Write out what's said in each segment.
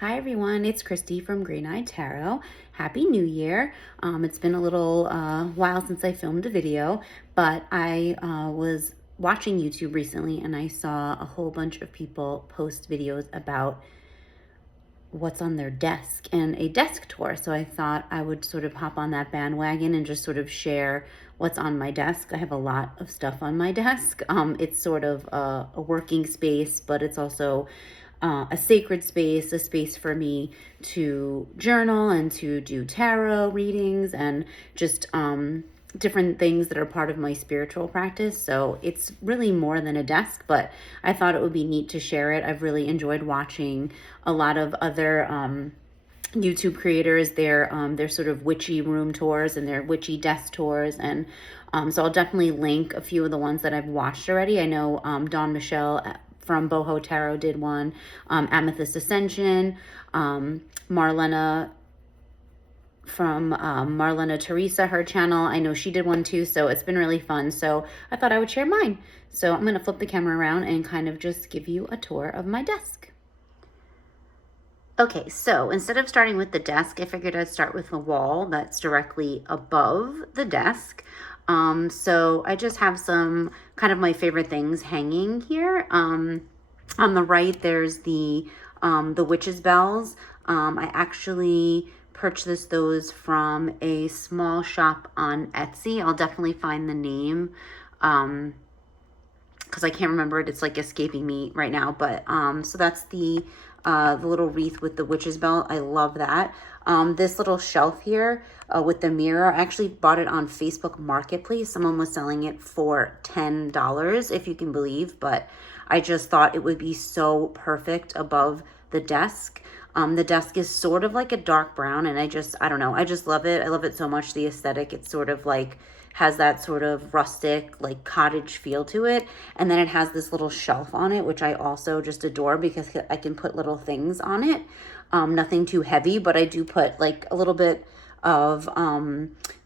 Hi everyone, it's Christy from Green Eyed Tarot. Happy New Year. It's been a little while since I filmed a video, but I was watching YouTube recently and I saw a whole bunch of people post videos about what's on their desk and a desk tour. So I thought I would sort of hop on that bandwagon and just sort of share what's on my desk. I have a lot of stuff on my desk. It's sort of a working space, but it's also a sacred space, a space for me to journal and to do tarot readings and just different things that are part of my spiritual practice. So it's really more than a desk, but I thought it would be neat to share it. I've really enjoyed watching a lot of other YouTube creators, their sort of witchy room tours and their witchy desk tours, and so I'll definitely link a few of the ones that I've watched already. I know Dawn Michelle from Boho Tarot did one, Amethyst Ascension, Marlena from Marlena Teresa, her channel. I know she did one too, so it's been really fun. So I thought I would share mine. So I'm going to flip the camera around and kind of just give you a tour of my desk. Okay, so instead of starting with the desk, I figured I'd start with the wall that's directly above the desk. So I just have some kind of my favorite things hanging here. On the right, there's the witch's bells. I actually purchased those from a small shop on Etsy. I'll definitely find the name because I can't remember it. It's like escaping me right now. But so that's the little wreath with the witch's bell. I love that. This little shelf here with the mirror, I actually bought it on Facebook Marketplace. Someone was selling it for $10, if you can believe, but I just thought it would be so perfect above the desk. The desk is sort of like a dark brown, and I don't know, I just love it. I love it so much, the aesthetic. It's sort of like, has that sort of rustic, like cottage feel to it. And then it has this little shelf on it, which I also just adore because I can put little things on it. Nothing too heavy, but I do put like a little bit of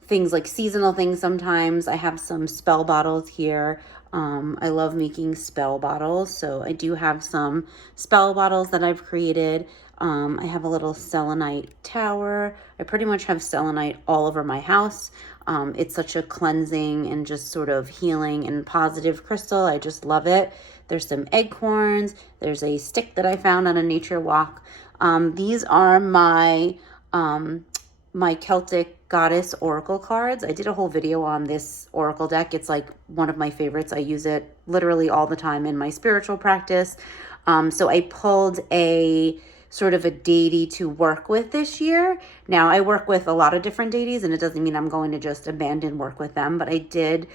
things like seasonal things sometimes. I have some spell bottles here. I love making spell bottles, so I do have some spell bottles that I've created. I have a little selenite tower. I pretty much have selenite all over my house. It's such a cleansing and just sort of healing and positive crystal. I just love it. There's some acorns. There's a stick that I found on a nature walk. These are my Celtic Goddess Oracle cards. I did a whole video on this Oracle deck. It's like one of my favorites. I use it literally all the time in my spiritual practice. So I pulled a sort of a deity to work with this year. Now, I work with a lot of different deities, and it doesn't mean I'm going to just abandon work with them, but I did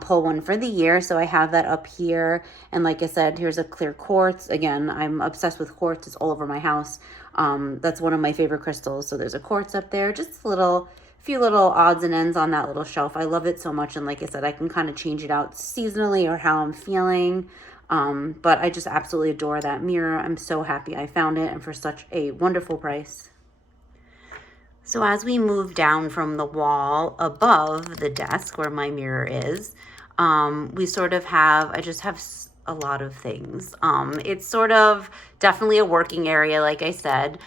pull one for the year, so I have that up here. And like I said, here's a clear quartz. Again, I'm obsessed with quartz. It's all over my house. That's one of my favorite crystals, so there's a quartz up there. Just a few little odds and ends on that little shelf. I love it so much, and like I said, I can kind of change it out seasonally or how I'm feeling. But I just absolutely adore that mirror. I'm so happy I found it, and for such a wonderful price. So as we move down from the wall above the desk where my mirror is, we sort of have, I just have a lot of things. It's sort of definitely a working area, like I said.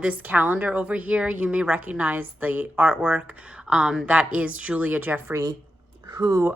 This calendar over here, you may recognize the artwork. That is Julia Jeffrey, who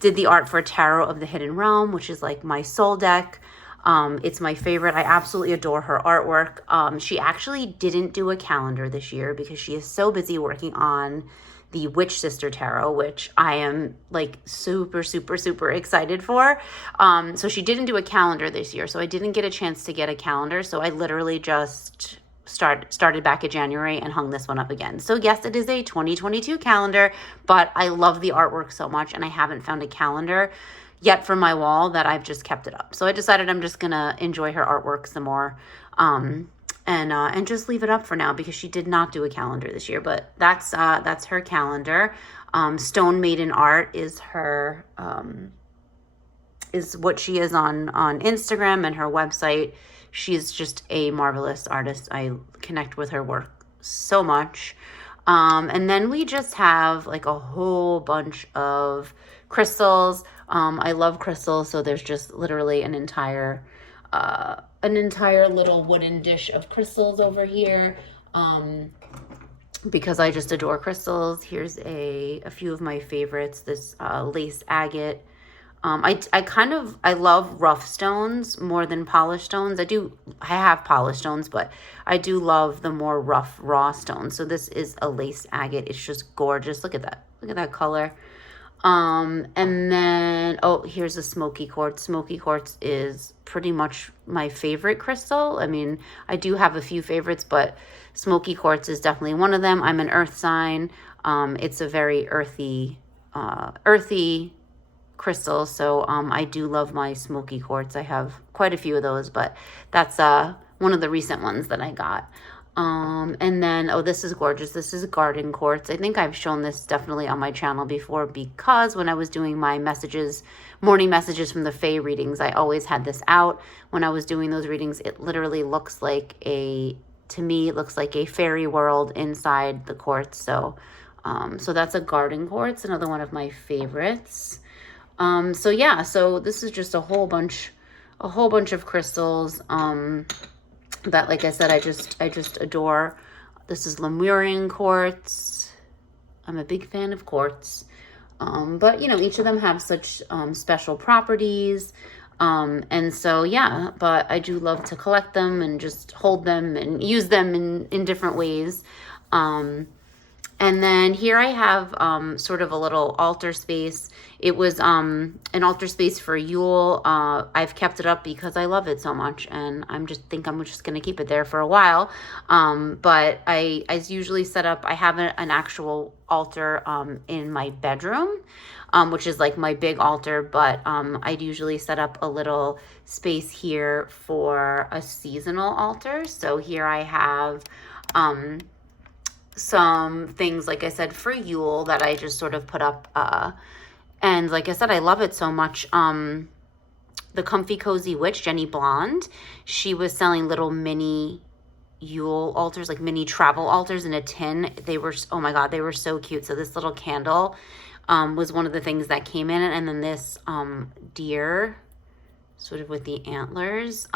did the art for Tarot of the Hidden Realm, which is like my soul deck. It's my favorite. I absolutely adore her artwork. She actually didn't do a calendar this year because she is so busy working on the Witch Sister Tarot, which I am like super, super, super excited for. So she didn't do a calendar this year, so I didn't get a chance to get a calendar. So I literally just started back in January and hung this one up again. So yes, it is a 2022 calendar, but I love the artwork so much, and I haven't found a calendar yet for my wall that I've just kept it up. So I decided I'm just gonna enjoy her artwork some more, and just leave it up for now because she did not do a calendar this year. But that's her calendar. Stone Maiden Art is her is what she is on Instagram and her website. She's just a marvelous artist. I connect with her work so much. And then we just have like a whole bunch of crystals. I love crystals, so there's just literally an entire an entire little wooden dish of crystals over here. Because I just adore crystals. Here's a few of my favorites. This lace agate. I love rough stones more than polished stones. I have polished stones, but I do love the more rough, raw stones. So this is a lace agate. It's just gorgeous. Look at that. Look at that color. And then, oh, here's a smoky quartz. Smoky quartz is pretty much my favorite crystal. I mean, I do have a few favorites, but smoky quartz is definitely one of them. I'm an earth sign. It's a very earthy crystal. So, I do love my smoky quartz. I have quite a few of those, but that's, one of the recent ones that I got. And then, oh, this is gorgeous. This is garden quartz. I think I've shown this definitely on my channel before, because when I was doing my morning messages from the Fae readings, I always had this out. When I was doing those readings, it literally looks like to me, it looks like a fairy world inside the quartz. So, so that's a garden quartz, another one of my favorites. So yeah, so this is just a whole bunch of crystals, that, like I said, I just adore. This is Lemuring quartz. I'm a big fan of quartz. But you know, each of them have such special properties. And so yeah, but I do love to collect them and just hold them and use them in different ways. And then here I have sort of a little altar space. It was an altar space for Yule. I've kept it up because I love it so much, and I'm just going to keep it there for a while. But I usually set up, I have an actual altar in my bedroom, which is like my big altar, but I'd usually set up a little space here for a seasonal altar. So here I have some things, like I said, for Yule that I just sort of put up. And like I said, I love it so much. The Comfy Cozy Witch, Jenny Blonde, she was selling little mini Yule altars, like mini travel altars in a tin. They were, oh my God, they were so cute. So this little candle was one of the things that came in. And then this deer, sort of with the antlers,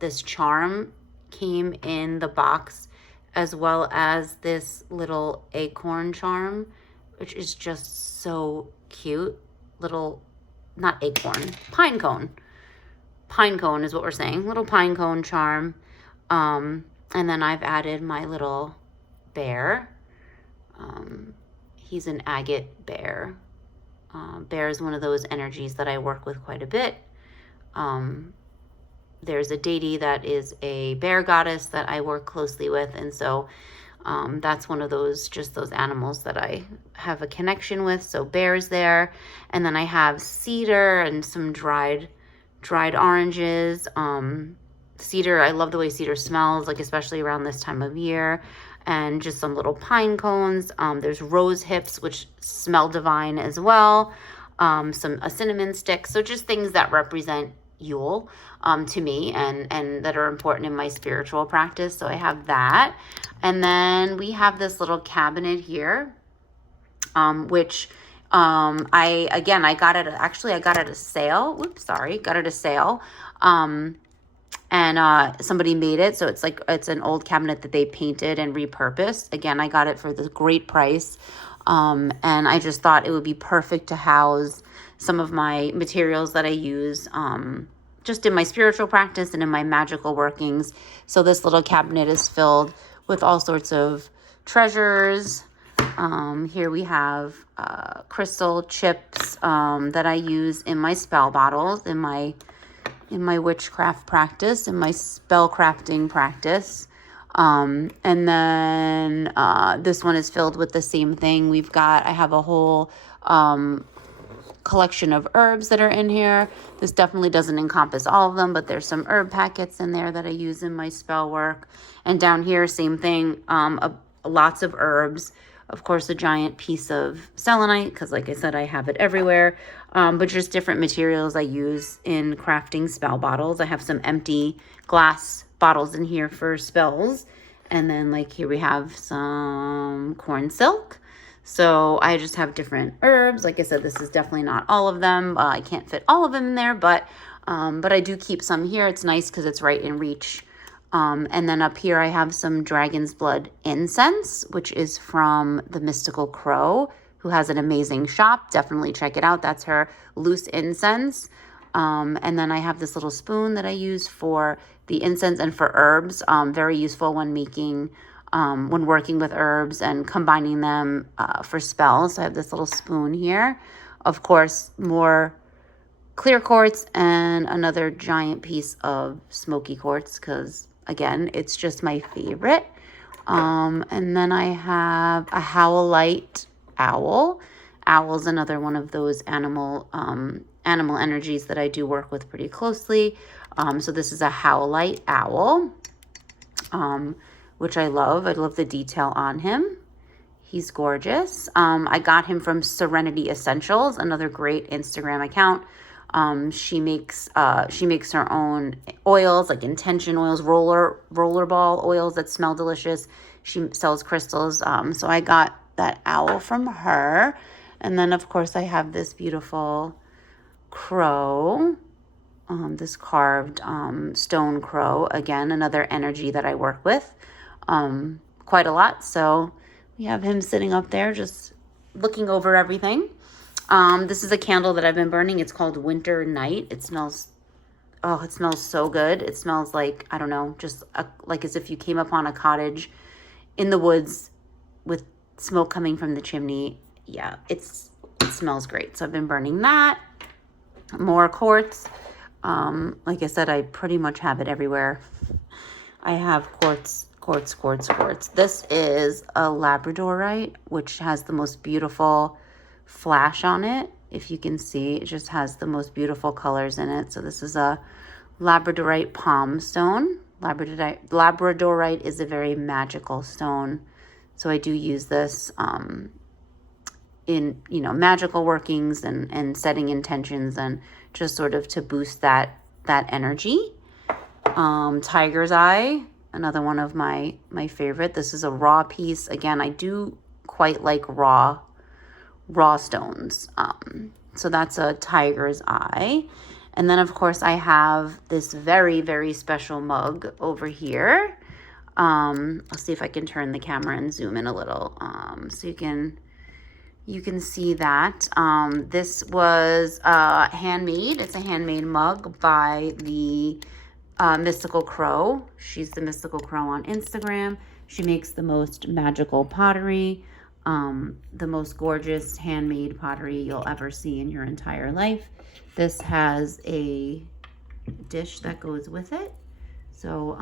this charm came in the box, as well as this little acorn charm, which is just so cute. Little, not acorn, pine cone. Pine cone is what we're saying. Little pine cone charm. And then I've added my little bear. He's an agate bear. Bear is one of those energies that I work with quite a bit. There's a deity that is a bear goddess that I work closely with. And so that's one of those animals that I have a connection with. So bear's there. And then I have cedar and some dried oranges. Cedar, I love the way cedar smells, like especially around this time of year. And just some little pine cones. There's rose hips, which smell divine as well. A cinnamon stick. So just things that represent Yule to me and that are important in my spiritual practice. So I have that. And then we have this little cabinet here, which I got it at a sale. Got it at a sale. And somebody made it. So it's an old cabinet that they painted and repurposed. Again, I got it for this great price. And I just thought it would be perfect to house some of my materials that I use just in my spiritual practice and in my magical workings. So this little cabinet is filled with all sorts of treasures. Here we have crystal chips that I use in my spell bottles, in my witchcraft practice, in my spell crafting practice. And then this one is filled with the same thing. I have a whole collection of herbs that are in here. This definitely doesn't encompass all of them, but there's some herb packets in there that I use in my spell work. And down here, same thing, lots of herbs. Of course, a giant piece of selenite, because like I said, I have it everywhere. But just different materials I use in crafting spell bottles. I have some empty glass bottles in here for spells. And then like here we have some corn silk. So I just have different herbs. Like I said, this is definitely not all of them. I can't fit all of them in there, but But I do keep some here. It's nice because it's right in reach. And then up here I have some Dragon's Blood incense, which is from the Mystical Crow, who has an amazing shop. Definitely check it out. That's her loose incense. And then I have this little spoon that I use for the incense and for herbs. Very useful when making, when working with herbs and combining them for spells. So I have this little spoon here. Of course, more clear quartz and another giant piece of smoky quartz because, again, it's just my favorite. And then I have a howlite owl. Owl's another one of those animal energies that I do work with pretty closely. So this is a howlite owl, which I love. I love the detail on him. He's gorgeous. I got him from Serenity Essentials, another great Instagram account. She makes her own oils, like intention oils, rollerball oils that smell delicious. She sells crystals. So I got that owl from her. And then of course I have this beautiful crow, this carved stone crow. Again, another energy that I work with quite a lot. So we have him sitting up there just looking over everything. This is a candle that I've been burning. It's called Winter Night. It smells so good. It smells like, I don't know, just like as if you came upon a cottage in the woods with smoke coming from the chimney. Yeah, it smells great. So I've been burning that. More quartz. Like I said, I pretty much have it everywhere. I have quartz. This is a labradorite, which has the most beautiful flash on it. If you can see, it just has the most beautiful colors in it. So this is a labradorite palm stone. Labradorite is a very magical stone. So I do use this in, magical workings and setting intentions and just sort of to boost that energy. Tiger's Eye, another one of my favorite. This is a raw piece. Again, I do quite like raw stones. So that's a Tiger's Eye. And then of course I have this very, very special mug over here. I'll see if I can turn the camera and zoom in a little, so you can see that. This was handmade. It's a handmade mug by the Mystical Crow. She's the Mystical Crow on Instagram. She makes the most magical pottery, the most gorgeous handmade pottery you'll ever see in your entire life. This has a dish that goes with it. So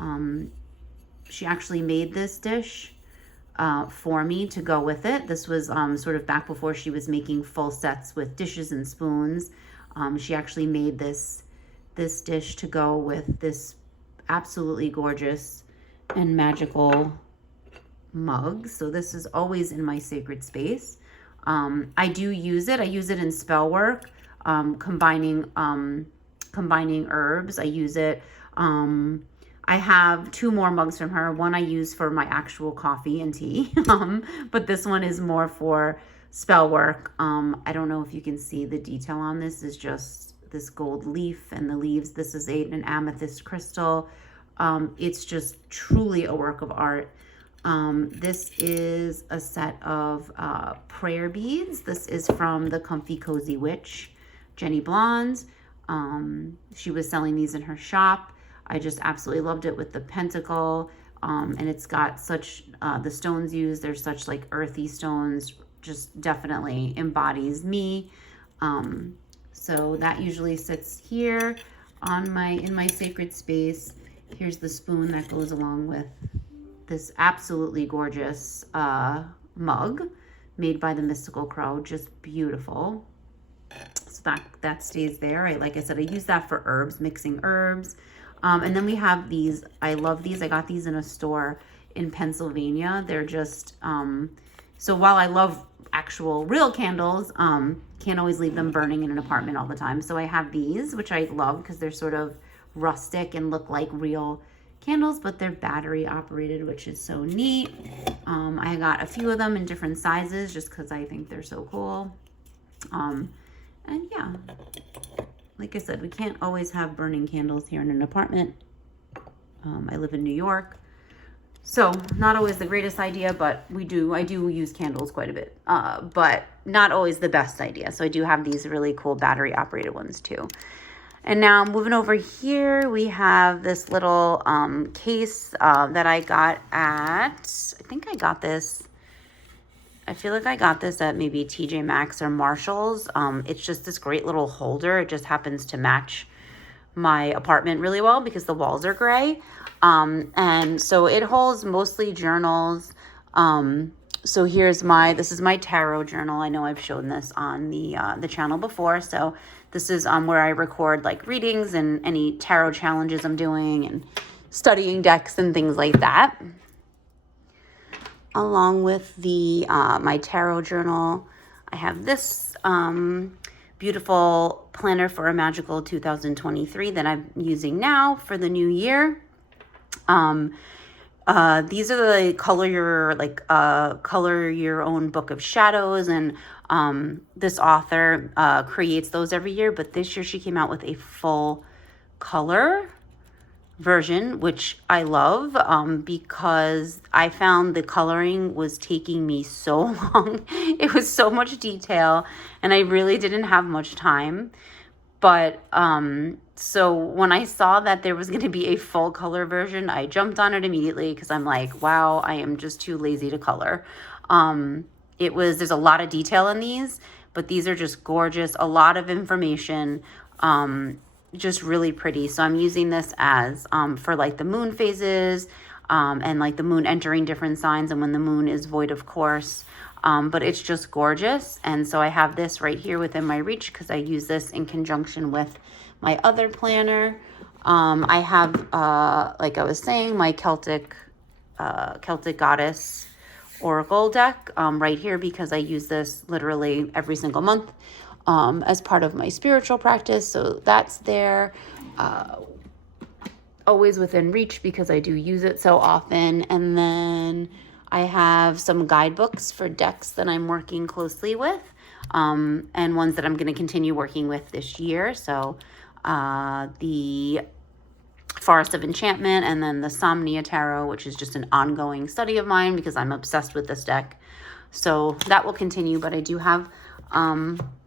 she actually made this dish for me to go with it. This was sort of back before she was making full sets with dishes and spoons. She actually made this dish to go with this absolutely gorgeous and magical mug. So this is always in my sacred space. I do use it. I use it in spell work, combining herbs. I use it. I have 2 more mugs from her. One I use for my actual coffee and tea, but this one is more for spell work. I don't know if you can see the detail on this. Is just this gold leaf and the leaves. This is an amethyst crystal. It's just truly a work of art. This is a set of prayer beads. This is from the Comfy Cozy Witch, Jenny Blonde. She was selling these in her shop. I just absolutely loved it with the pentacle. And it's got such, the stones used, they're such like earthy stones, just definitely embodies me. So that usually sits here on in my sacred space. Here's the spoon that goes along with this absolutely gorgeous mug made by the Mystical Crow. Just beautiful. So that stays there. Like I said, I use that for herbs, mixing herbs. And then we have these. I love these. I got these in a store in Pennsylvania. They're just, so while I love actual real candles, can't always leave them burning in an apartment all the time. So I have these, which I love because they're sort of rustic and look like real candles, but they're battery operated, which is so neat. I got a few of them in different sizes just because I think they're so cool. And yeah, like I said, we can't always have burning candles here in an apartment. I live in New York. So not always the greatest idea, but I do use candles quite a bit, but not always the best idea. So I do have these really cool battery operated ones too. And now moving over here, we have this little case that I got at, I think I got this, I feel like I got this at maybe TJ Maxx or Marshall's. It's just this great little holder. It just happens to match my apartment really well because the walls are gray. And so it holds mostly journals. So this is my tarot journal. I know I've shown this on the channel before. So this is where I record like readings and any tarot challenges I'm doing and studying decks and things like that. Along with the my tarot journal, I have this beautiful planner for a magical 2023 that I'm using now for the new year. These are the color your own book of shadows, and this author creates those every year, but this year she came out with a full color version, which I love, because I found the coloring was taking me so long. It was so much detail and I really didn't have much time. But so when I saw that there was going to be a full color version, I jumped on it immediately because I'm like, wow, I am just too lazy to color. There's a lot of detail in these, but these are just gorgeous, a lot of information, just really pretty. So I'm using this as for like the moon phases, and like the moon entering different signs and when the moon is void, of course. But it's just gorgeous. And so I have this right here within my reach because I use this in conjunction with my other planner. I have, like I was saying, my Celtic Goddess Oracle deck right here because I use this literally every single month as part of my spiritual practice. So that's there. Always within reach because I do use it so often. And then I have some guidebooks for decks that I'm working closely with, and ones that I'm going to continue working with this year. So the Forest of Enchantment, and then the Somnia Tarot, which is just an ongoing study of mine because I'm obsessed with this deck. So that will continue, but I do have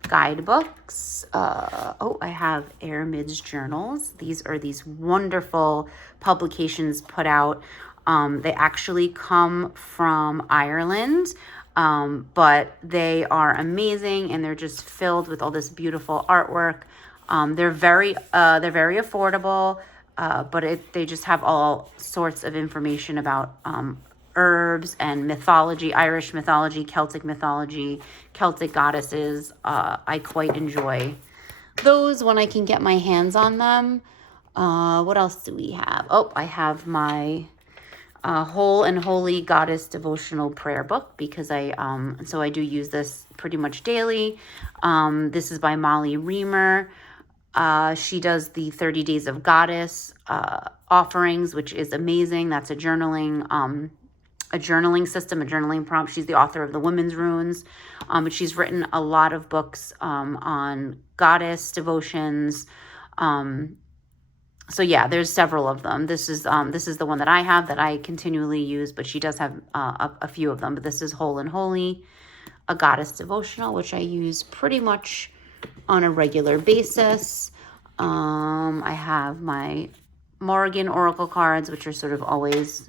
guidebooks. I have Aramid's journals. These are these wonderful publications put out. They actually come from Ireland, but they are amazing and they're just filled with all this beautiful artwork. They're very affordable, but they just have all sorts of information about herbs and mythology, Irish mythology, Celtic goddesses. I quite enjoy those when I can get my hands on them. What else do we have? I have my Whole and Holy Goddess devotional prayer book because I do use this pretty much daily. This is by Molly Reamer. She does the 30 Days of Goddess offerings, which is amazing. That's a journaling system, a journaling prompt. She's the author of the Women's Runes. But she's written a lot of books on goddess devotions. So yeah, there's several of them. This is the one that I have that I continually use, but she does have a few of them. But this is Whole and Holy, a goddess devotional, which I use pretty much on a regular basis. I have my Morrigan Oracle cards, which are sort of always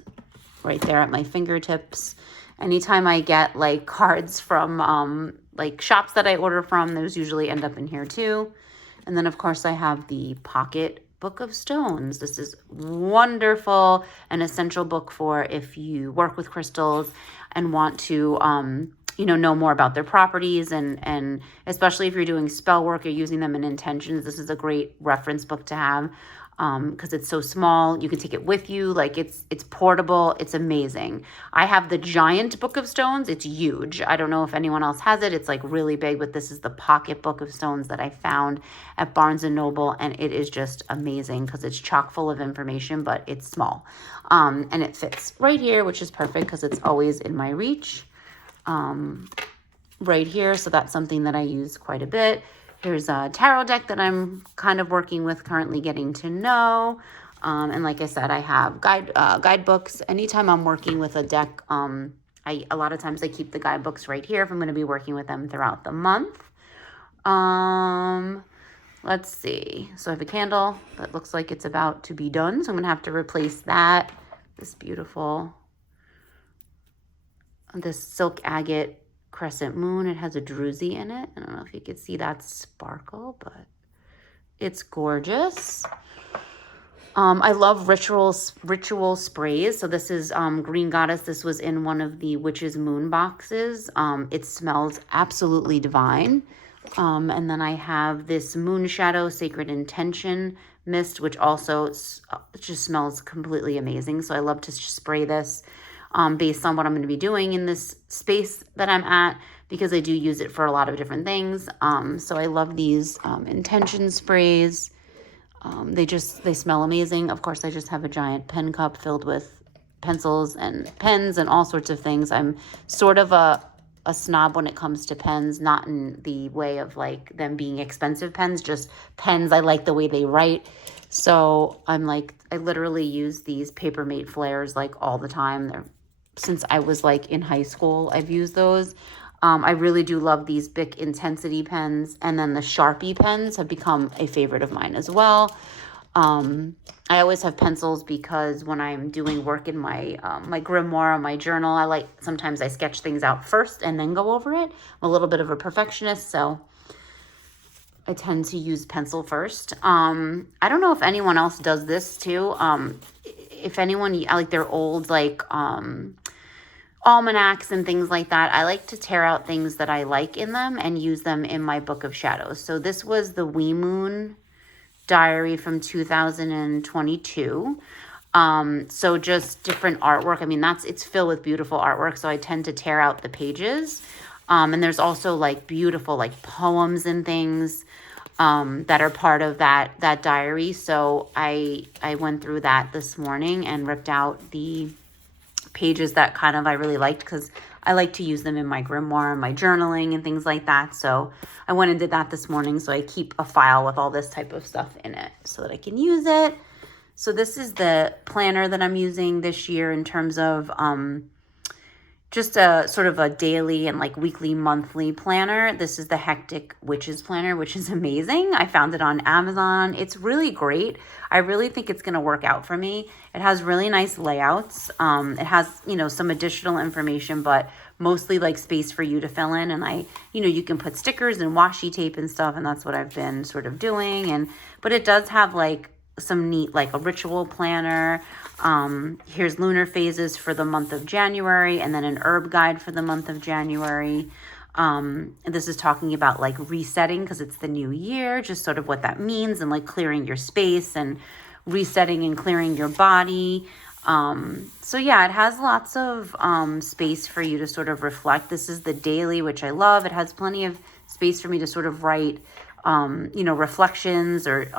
right there at my fingertips. Anytime I get like cards from like shops that I order from, those usually end up in here too. And then of course I have the Pocket Book of Stones. This is wonderful, an essential book for if you work with crystals and want to know more about their properties, and especially if you're doing spell work or using them in intentions. This is a great reference book to have because it's so small. You can take it with you. Like it's portable. It's amazing. I have the giant Book of Stones. It's huge. I don't know if anyone else has it. It's like really big, but this is the Pocket Book of Stones that I found at Barnes & Noble, and it is just amazing because it's chock full of information, but it's small. And it fits right here, which is perfect because it's always in my reach right here. So that's something that I use quite a bit. Here's a tarot deck that I'm kind of working with, currently getting to know. And like I said, I have guidebooks. Anytime I'm working with a deck, a lot of times I keep the guidebooks right here if I'm going to be working with them throughout the month. Let's see. So I have a candle that looks like it's about to be done. So I'm going to have to replace that. This silk agate crescent moon. It has a druzy in it. I don't know if you can see that sparkle, but it's gorgeous. I love ritual sprays. So this is Green Goddess. This was in one of the Witch's Moon boxes. It smells absolutely divine. And then I have this Moon Shadow Sacred Intention mist, which also just smells completely amazing. So I love to spray this based on what I'm going to be doing in this space that I'm at, because I do use it for a lot of different things. So I love these intention sprays. They smell amazing. Of course, I just have a giant pen cup filled with pencils and pens and all sorts of things. I'm sort of a snob when it comes to pens, not in the way of like them being expensive pens, just pens. I like the way they write. So I literally use these Papermate flares like all the time. Since I was like in high school, I've used those. I really do love these Bic Intensity pens, and then the Sharpie pens have become a favorite of mine as well. I always have pencils because when I'm doing work in my my grimoire, my journal, sometimes I sketch things out first and then go over it. I'm a little bit of a perfectionist, so I tend to use pencil first. I don't know if anyone else does this too. If anyone, I like their old almanacs and things like that. I like to tear out things that I like in them and use them in my book of shadows. So this was the Wee Moon diary from 2022. So just different artwork. I mean, it's filled with beautiful artwork. So I tend to tear out the pages. And there's also like beautiful like poems and things that are part of that diary. So I went through that this morning and ripped out the pages that kind of I really liked, because I like to use them in my grimoire, my journaling and things like that. So I went and did that this morning. So I keep a file with all this type of stuff in it so that I can use it. So this is the planner that I'm using this year in terms of just a sort of a daily and like weekly, monthly planner. This is the Hectic Witches Planner, which is amazing. I found it on Amazon. It's really great. I really think it's going to work out for me. It has really nice layouts. It has, some additional information, but mostly like space for you to fill in. And you can put stickers and washi tape and stuff. And that's what I've been sort of doing. But it does have like some neat, like a ritual planner. Here's lunar phases for the month of January, and then an herb guide for the month of January. This is talking about like resetting, because it's the new year, just sort of what that means, and like clearing your space and resetting and clearing your body. So yeah, it has lots of space for you to sort of reflect. This is the daily, which I love. It has plenty of space for me to sort of write reflections, or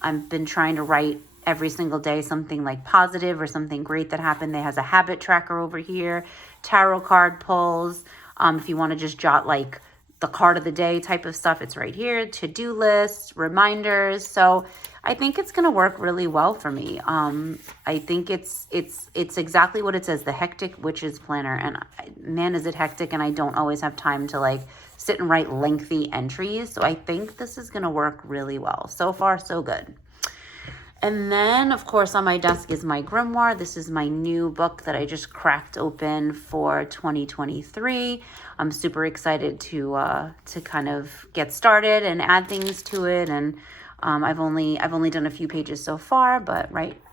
I've been trying to write every single day something like positive or something great that happened. They has a habit tracker over here, tarot card pulls. If you want to just jot like the card of the day type of stuff, it's right here. To-do lists, reminders. So I think it's going to work really well for me. I think it's exactly what it says, the Hectic Witches Planner. And man, is it hectic, and I don't always have time to like sit and write lengthy entries. So I think this is going to work really well. So far, so good. And then, of course, on my desk is my grimoire. This is my new book that I just cracked open for 2023. I'm super excited to kind of get started and add things to it. And I've only done a few pages so far, but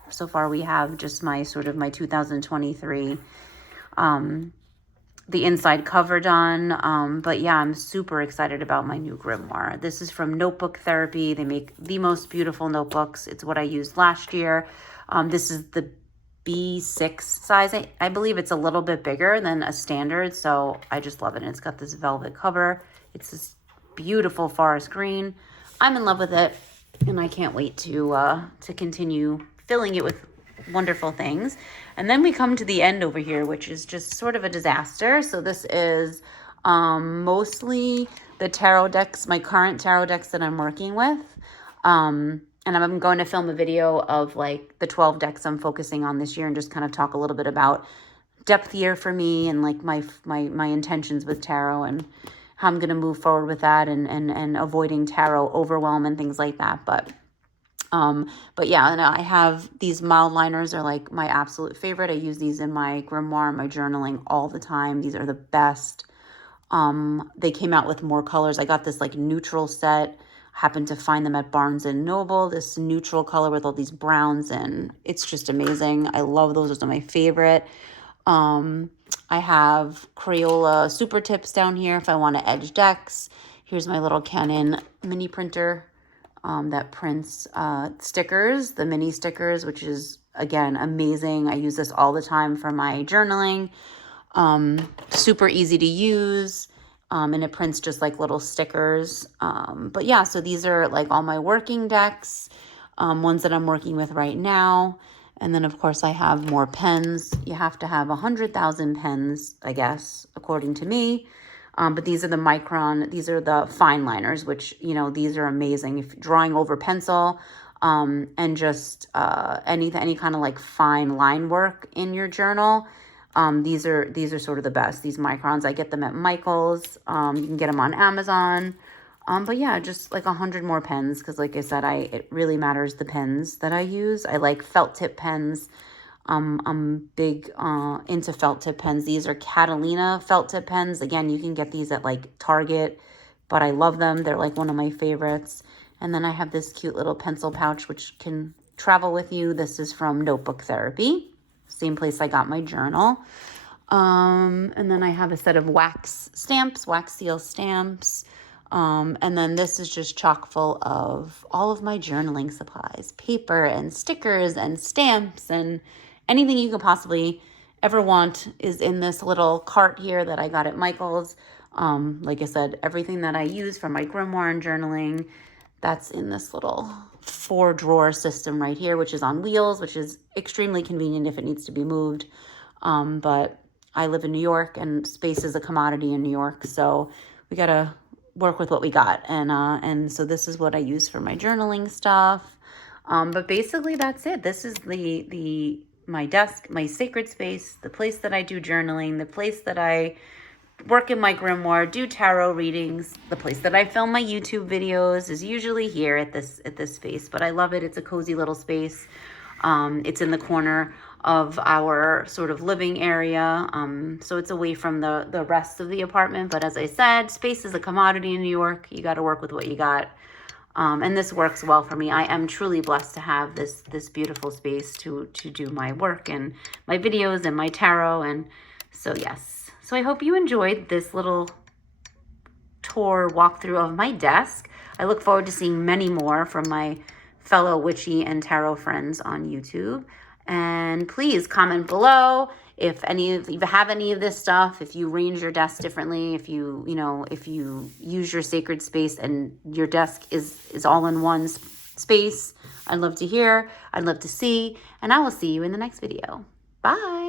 so far we have just my 2023 the inside cover done. But yeah, I'm super excited about my new grimoire. This is from Notebook Therapy. They make the most beautiful notebooks. It's what I used last year. This is the B6 size. I believe it's a little bit bigger than a standard, so I just love it. And it's got this velvet cover. It's this beautiful forest green. I'm in love with it, and I can't wait to continue filling it with wonderful things. And then we come to the end over here, which is just sort of a disaster. So this is mostly the tarot decks, my current tarot decks that I'm working with. And I'm going to film a video of like the 12 decks I'm focusing on this year and just kind of talk a little bit about depth year for me and like my intentions with tarot and how I'm going to move forward with that and avoiding tarot overwhelm and things like that. But yeah, and I have these mild liners are like my absolute favorite. I use these in my grimoire, my journaling all the time. These are the best. They came out with more colors. I got this like neutral set. Happened to find them at Barnes and Noble, this neutral color with all these browns, and it's just amazing. I love those. Those are my favorite. I have Crayola super tips down here if I want to edge decks. Here's my little Canon mini printer that prints stickers, the mini stickers, which is, again, amazing. I use this all the time for my journaling. Super easy to use. And it prints just like little stickers. But yeah, so these are like all my working decks, ones that I'm working with right now. And then, of course, I have more pens. You have to have 100,000 pens, I guess, according to me. But these are the Micron, these are the fine liners, which, you know, these are amazing. If drawing over pencil and just any kind of like fine line work in your journal, these are sort of the best. These Microns, I get them at Michael's. You can get them on Amazon. But yeah, just like 100 more pens because, like I said, it really matters the pens that I use. I like felt tip pens. I'm big into felt tip pens. These are Catalina felt tip pens. Again, you can get these at like Target, but I love them. They're like one of my favorites. And then I have this cute little pencil pouch which can travel with you. This is from Notebook Therapy, same place I got my journal. And then I have a set of wax stamps, wax seal stamps. And then this is just chock full of all of my journaling supplies, paper and stickers and stamps and anything you could possibly ever want is in this little cart here that I got at Michael's. Like I said, everything that I use for my grimoire and journaling, that's in this little 4-drawer system right here, which is on wheels, which is extremely convenient if it needs to be moved. But I live in New York and space is a commodity in New York. So we got to work with what we got. And so this is what I use for my journaling stuff. But basically that's it. This is my desk, my sacred space, the place that I do journaling, the place that I work in my grimoire, do tarot readings. The place that I film my YouTube videos is usually here at this space, but I love it. It's a cozy little space. It's in the corner of our sort of living area. So it's away from the rest of the apartment. But as I said, space is a commodity in New York. You got to work with what you got. And this works well for me. I am truly blessed to have this beautiful space to do my work and my videos and my tarot. And so, yes. So I hope you enjoyed this little tour walkthrough of my desk. I look forward to seeing many more from my fellow witchy and tarot friends on YouTube. And please comment below if you have any of this stuff, if you arrange your desk differently, if you use your sacred space and your desk is all in one space. I'd love to hear, I'd love to see, and I will see you in the next video. Bye.